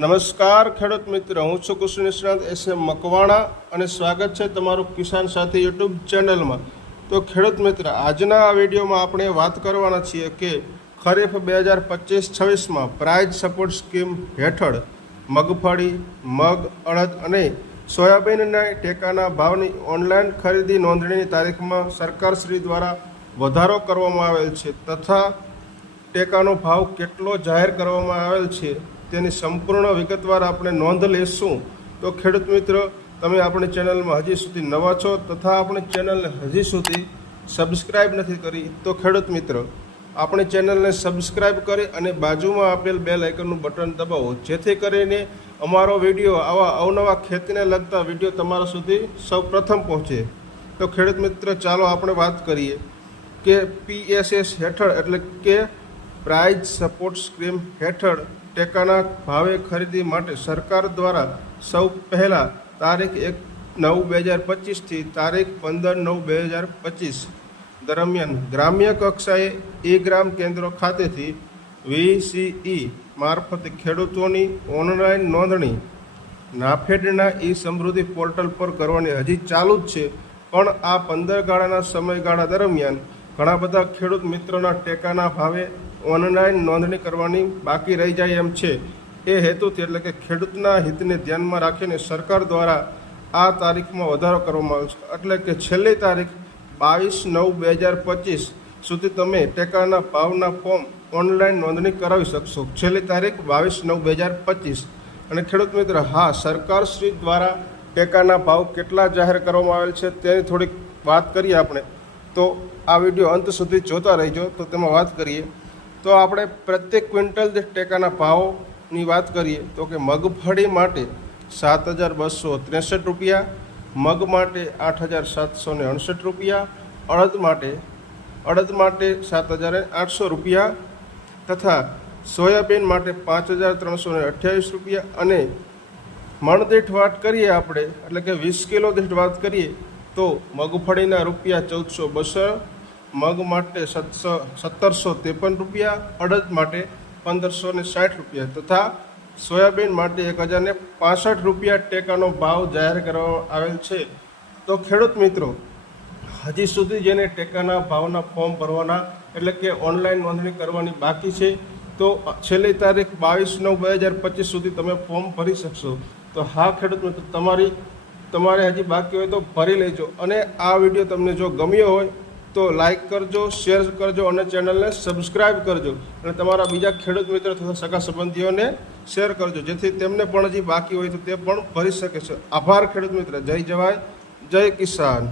નમસ્કાર, ખેડૂત મિત્ર. હું છું કૃષિ નિષ્ણાંત એસ એમ મકવાણા અને સ્વાગત છે તમારું કિસાન સાથી યુટ્યુબ ચેનલમાં. તો ખેડૂત મિત્ર, આજના આ વિડીયોમાં આપણે વાત કરવાના છીએ કે ખરીફ બે હજાર પચીસ છવ્વીસમાં પ્રાઇઝ સપોર્ટ સ્કીમ હેઠળ મગફળી, મગ, અડદ અને સોયાબીનના ટેકાના ભાવની ઓનલાઈન ખરીદી નોંધણીની તારીખમાં સરકારશ્રી દ્વારા વધારો કરવામાં આવેલ છે તથા ટેકાનો ભાવ કેટલો જાહેર કરવામાં આવેલ છે તેની સંપૂર્ણ વિગતવાર આપણે નોંધ લેશું. તો ખેડૂત મિત્ર, તમે આપણી ચેનલમાં હજી સુધી નવા છો તથા આપણી ચેનલને હજી સુધી સબસ્ક્રાઇબ નથી કરી, તો ખેડૂત મિત્ર, આપણી ચેનલને સબસ્ક્રાઇબ કરી અને બાજુમાં આપેલ બેલ આઇકનનું બટન દબાવો. જેથી કરીને અમારો વીડિયો, આવા અવનવા ખેતીને લગતા વીડિયો તમારા સુધી સૌ પ્રથમ પહોંચે. તો ખેડૂત મિત્ર, ચાલો આપણે વાત કરીએ કે પીએસએસ હેઠળ, એટલે કે પ્રાઇઝ સપોર્ટ સ્કીમ હેઠળ ટેકાના ભાવે ખરીદી માટે સરકાર દ્વારા સૌ પહેલાં તારીખ એક નવ બે હજાર પચીસથી તારીખ પંદર નવ બે હજાર પચીસ દરમિયાન ગ્રામ્ય કક્ષાએ ઈ ગ્રામ કેન્દ્રો ખાતેથી વીસીઈ મારફતે ખેડૂતોની ઓનલાઈન નોંધણી, નાફેડના ઈ સમૃદ્ધિ પોર્ટલ પર કરવાની હજી ચાલુ જ છે, પણ આ પંદર ગાળાના સમયગાળા દરમિયાન ઘણા બધા ખેડૂત મિત્રોના ટેકાના ભાવે ઓનલાઈન નોંધણી કરવાની બાકી રહી જાય એમ છે. એ હેતુથી એટલે કે ખેડૂતના હિતને ધ્યાનમાં રાખીને સરકાર દ્વારા આ તારીખમાં વધારો કરવામાં આવ્યો છે. એટલે કે છેલ્લી તારીખ બાવીસ નવ બે હજાર પચીસ સુધી તમે ટેકાના ભાવના ફોર્મ ઓનલાઈન નોંધણી કરાવી શકશો. છેલ્લી તારીખ બાવીસ નવ બે હજાર પચીસ. અને ખેડૂત મિત્ર, હા, સરકાર શ્રી દ્વારા ટેકાના ભાવ કેટલા જાહેર કરવામાં આવેલ છે તેની થોડીક વાત કરીએ આપણે. તો આ વીડિયો અંત સુધી જોતા રહેજો. તો તેમાં વાત કરીએ. તો આપણે પ્રત્યેક ક્વિન્ટલ દીઠ ટેકાના ભાવની વાત કરીએ તો કે મગફળી માટે સાત હજાર બસો ત્રેસઠ રૂપિયા, મગ માટે આઠ હજાર સાતસો ને અડસઠ રૂપિયા, અડદ માટે અડદ માટે સાત હજાર આઠસો રૂપિયા તથા સોયાબીન માટે પાંચ હજાર ત્રણસો ને અઠ્યાવીસ રૂપિયા. અને મણદીઠ વાત કરીએ આપણે, એટલે કે વીસ કિલો દીઠ વાત કરીએ તો મગફળીના રૂપિયા ચૌદસો બસો મગ માટે સત્સો, સત્તરસો ત્રેપન રૂપિયા, અડદ માટે પંદરસો ને સાઠ રૂપિયા તથા સોયાબીન માટે એક હજારને પાસઠ રૂપિયા ટેકાનો ભાવ જાહેર કરવામાં આવેલ છે. તો ખેડૂત મિત્રો, હજી સુધી જેને ટેકાના ભાવના ફોર્મ ભરવાના એટલે કે ઓનલાઈન નોંધણી કરવાની બાકી છે, તો છેલ્લી તારીખ બાવીસ નવ બે હજાર પચીસ સુધી તમે ફોર્મ ભરી શકશો. તો હા ખેડૂત મિત્રો, તમારી તમારે હજી બાકી હોય તો ભરી લેજો. અને આ વીડિયો તમને જો ગમ્યો હોય તો લાઈક કરજો શેર કરજો અને ચેનલને સબસ્ક્રાઇબ કરજો. અને તમારા બીજા ખેડૂત મિત્રો તથા સગા સંબંધીઓને શેર કરજો. જેથી તેમને પણ હજી બાકી હોય તો તે પણ ભરી શકે છે. આભાર ખેડૂત મિત્ર. જય જવાય જય કિસાન.